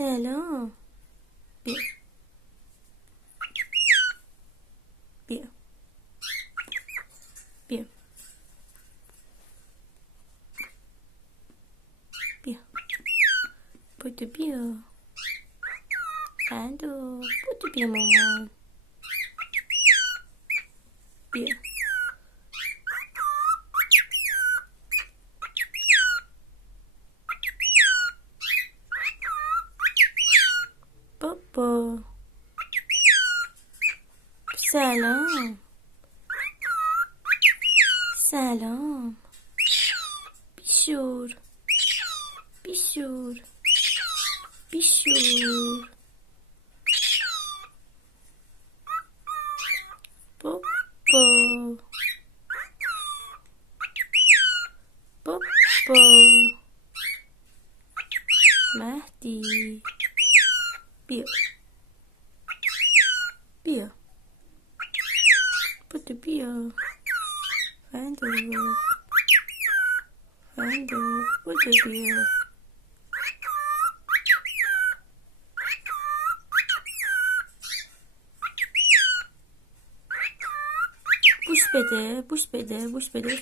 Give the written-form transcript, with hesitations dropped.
سلام. بیا بیا بیا بیا بودو بیا فندوق بودو بیا مامان بیا بابا سلام سلام بیشور بیشور بیشور بابا بابا مهدی بیا بیا بودو بیا فندوق فندوق بودو بیا بوس بده بوس بده بوس بده